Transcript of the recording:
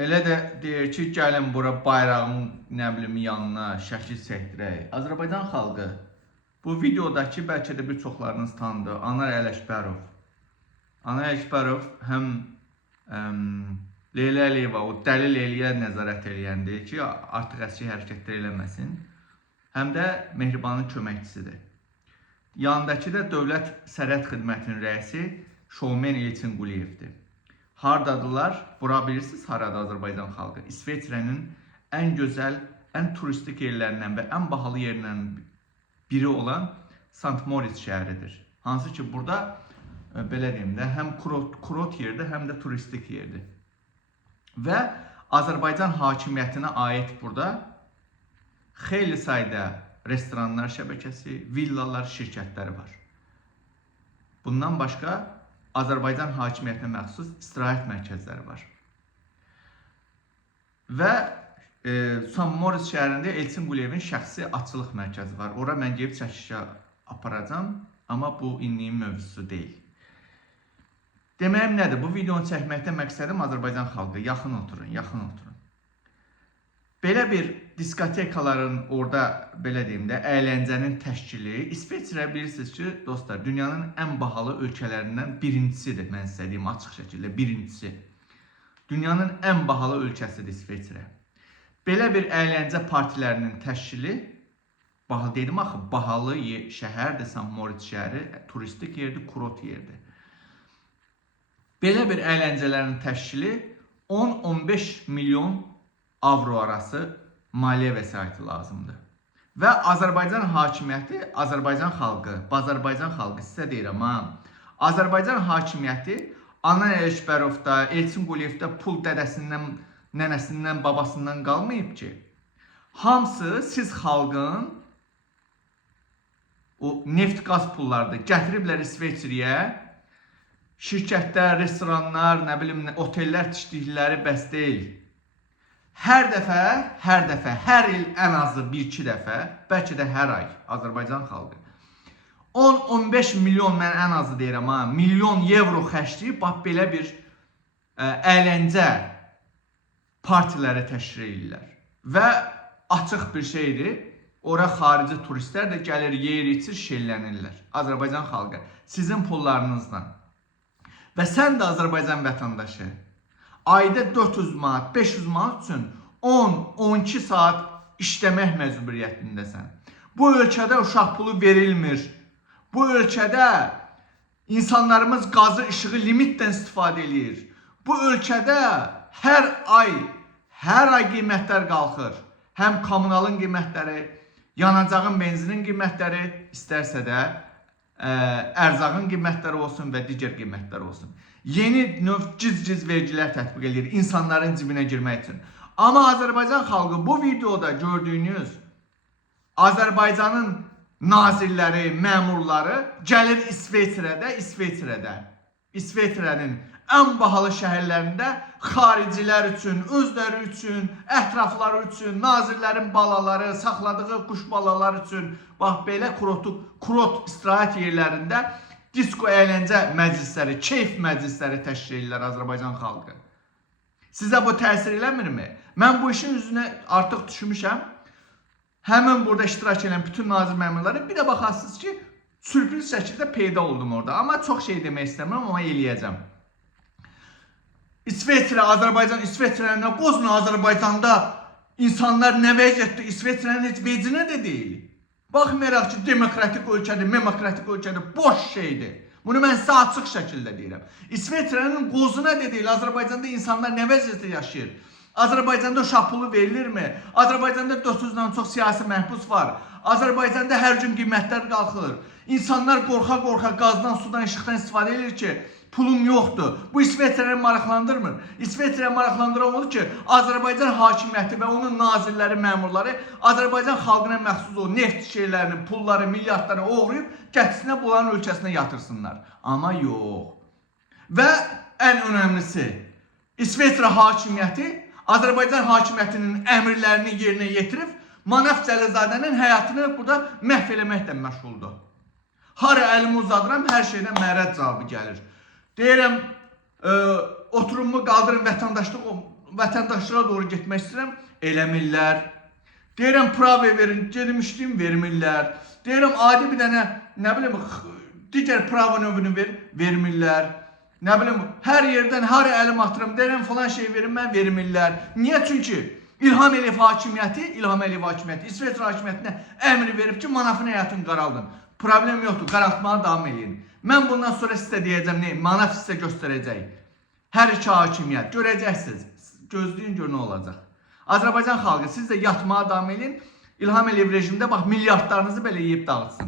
Elə də deyir ki, gəlin bura bayrağın nə bilim yanına şəkil çəkdirək. Azərbaycan xalqı bu videodakı bəlkə də bir çoxlarınız tanıdı. Anar Ələkbərov. Anar Ələkbərov həm Leyla Əliyeva, o dəli Leyliyə nəzarət eləyəndir ki, artıq əski hərəkətlər eləməsin. Həm də Mehribanın köməkçisidir. Yanındakı da Dövlət Sərhəd Xidmətinin rəisi Şovmen İlçin Quliyevdir. Hardadılar? Bura bilirsiniz, harada Azərbaycan xalqı? İsveçrənin ən gözəl, ən turistik yerlərindən və ən bahalı yerindən biri olan St. Moritz şəhəridir. Hansı ki, burada, belə deyim də, həm kurort yerdir, həm də turistik yerdir. Və Azərbaycan hakimiyyətinə aid burada xeyli sayda restoranlar şəbəkəsi, villalar, şirkətləri var. Bundan başqa Azərbaycan hakimiyyətinə məxsus istirahət mərkəzləri var. Və St. Moritz şəhərində Elçin Quliyevin şəxsi açılıq mərkəzi var. Ora mən gelib çəkişə aparacam, amma bu indiyin mövzusu deyil. Deməyim nədir? Bu videonu çəkməkdə məqsədim Azərbaycan xalqı. Yaxın oturun, yaxın oturun. Belə bir diskotekaların orada, belə deyim də, əyləncənin təşkili, İsveçrə bilirsiniz ki, dostlar, dünyanın ən bahalı ölkələrindən birincisidir, mən sizə deyim, açıq şəkildə birincisi. Dünyanın ən bahalı ölkəsidir İsveçrə. Belə bir əyləncə partilərinin təşkili, dedim axı, bahalı şəhərdir, St. Moritz şəhəri, turistik yerdir, kurort yerdir. Belə bir əyləncələrin təşkili 10-15 milyon avro arası maliyyə vəsaiti lazımdır. Və Azərbaycan hakimiyyəti, Azərbaycan xalqı sizə deyirəm ha, Azərbaycan hakimiyyəti Anar Ələkbərovda, Elçin Quliyevdə pul dədəsindən, nənəsindən, babasından qalmayıb ki, hamısı siz xalqın o neft-qaz pullardır, gətiriblər İsveçriyə, şirkətlər, restoranlar, nə bilim, otellər tikdikləri bəs deyil. Hər dəfə, hər il ən azı 1-2 dəfə, bəlkə də hər ay Azərbaycan xalqı 10-15 milyon, mən ən azı deyirəm ha, milyon evro xərcləyib, bax belə bir əyləncə partiləri təşkil edirlər. Və açıq bir şeydir, ora xarici turistlər də gəlir, yer içir, şellənirlər. Azərbaycan xalqı, sizin pullarınızla. Və sən də Azərbaycan vətəndaşı, ayda 400 manat, 500 manat üçün 10-12 saat işləmək məcburiyyətindəsən. Bu ölkədə uşaq pulu verilmir. Bu ölkədə insanlarımız qazı, işığı limitdən istifadə edir. Bu ölkədə hər ay qiymətlər qalxır. Həm kommunalın qiymətləri, yanacağın, benzinin qiymətləri, istərsə də ərzağın qiymətləri olsun və digər qiymətlər olsun. Yeni növ ciz-ciz vergilər tətbiq edir insanların cibinə girmək üçün. Amma Azərbaycan xalqı bu videoda gördüyünüz Azərbaycanın nazirləri, məmurları gəlir İsveçrənin ən bahalı şəhərlərində xaricilər üçün, özləri üçün, ətrafları üçün, nazirlərin balaları, saxladığı quş balaları üçün, bax belə kurort istirahət yerlərində disko əyləncə məclisləri, keyf məclisləri təşkil edirlər Azərbaycan xalqı. Sizə bu təsir eləmirmi? Mən bu işin üzünə artıq düşmüşəm. Həmin burada iştirak edən bütün nazir məmurları, bir də baxarsınız ki, sürpriz şəkildə peyda oldum orada. Amma çox şey demək istəmirəm, amma eləyəcəm. İsveçrə, Azərbaycan, İsveçrənin nə qozunu Azərbaycanda insanlar nə vəziyyətdə, İsveçrənin heç vecinə də deyil. Baxmayaraq ki, demokratik ölkədir, boş şeydir. Bunu mən sizə açıq şəkildə deyirəm. İsveçrənin qozuna da deyil, Azərbaycanda insanlar nə vəziyyətdə yaşayır? Azərbaycanda uşaq pulu verilirmi? Azərbaycanda 400-dən çox siyasi məhbus var. Azərbaycanda hər gün qiymətlər qalxır. İnsanlar qorxa-qorxa qazdan, sudan, işıqdan istifadə edir ki, pulum yoxdur. Bu İsveçrəni maraqlandırmır. İsveçrəni maraqlandıran odur ki, Azərbaycan hakimiyyəti və onun nazirləri, məmurları Azərbaycan xalqına məxsus o neft şeylərini, pulları, milyardları oğrayıb gətirsinə bunların ölkəsinə yatırsınlar. Amma yox. Və ən önəmlisi, İsveçrə hakimiyyəti Azərbaycan hakimiyyətinin əmrlərini yerinə yetirib Manaf Cəlilzadənin həyatını burada məhv eləməklə məşğuldur. Hara əlimi uzadıram, hər şeydən mənə cavabı gəlir. Deyirəm, oturumu qaldırın, vətəndaşlıq vətəndaşlara doğru getmək istəyirəm, eləmirlər. Deyirəm prave verin, gedim işləyim, vermirlər. Deyirəm adi bir dənə, nə bilim, digər prava növünü vermirlər. Nə bilim, hər yerdən, hər əlim atırım, deyirəm falan şey verin, mən vermirlər. Niyə? Çünki İlham Əliyev hakimiyyəti İsveç hakimiyyətinə əmri verib ki, Manafın həyatını qaraldın. Problem yoxdur, qaraltmağa davam edin. Mən bundan sonra sizə deyəcəm, Manaf sizə göstərəcək. Hər iki hakimiyyət, görəcəksiniz. Gözləyin gör nə olacaq. Azərbaycan xalqı, siz də yatmağa davam edin. İlham Əliyev rejimdə bax, milyardlarınızı belə yeyib dağıtsın.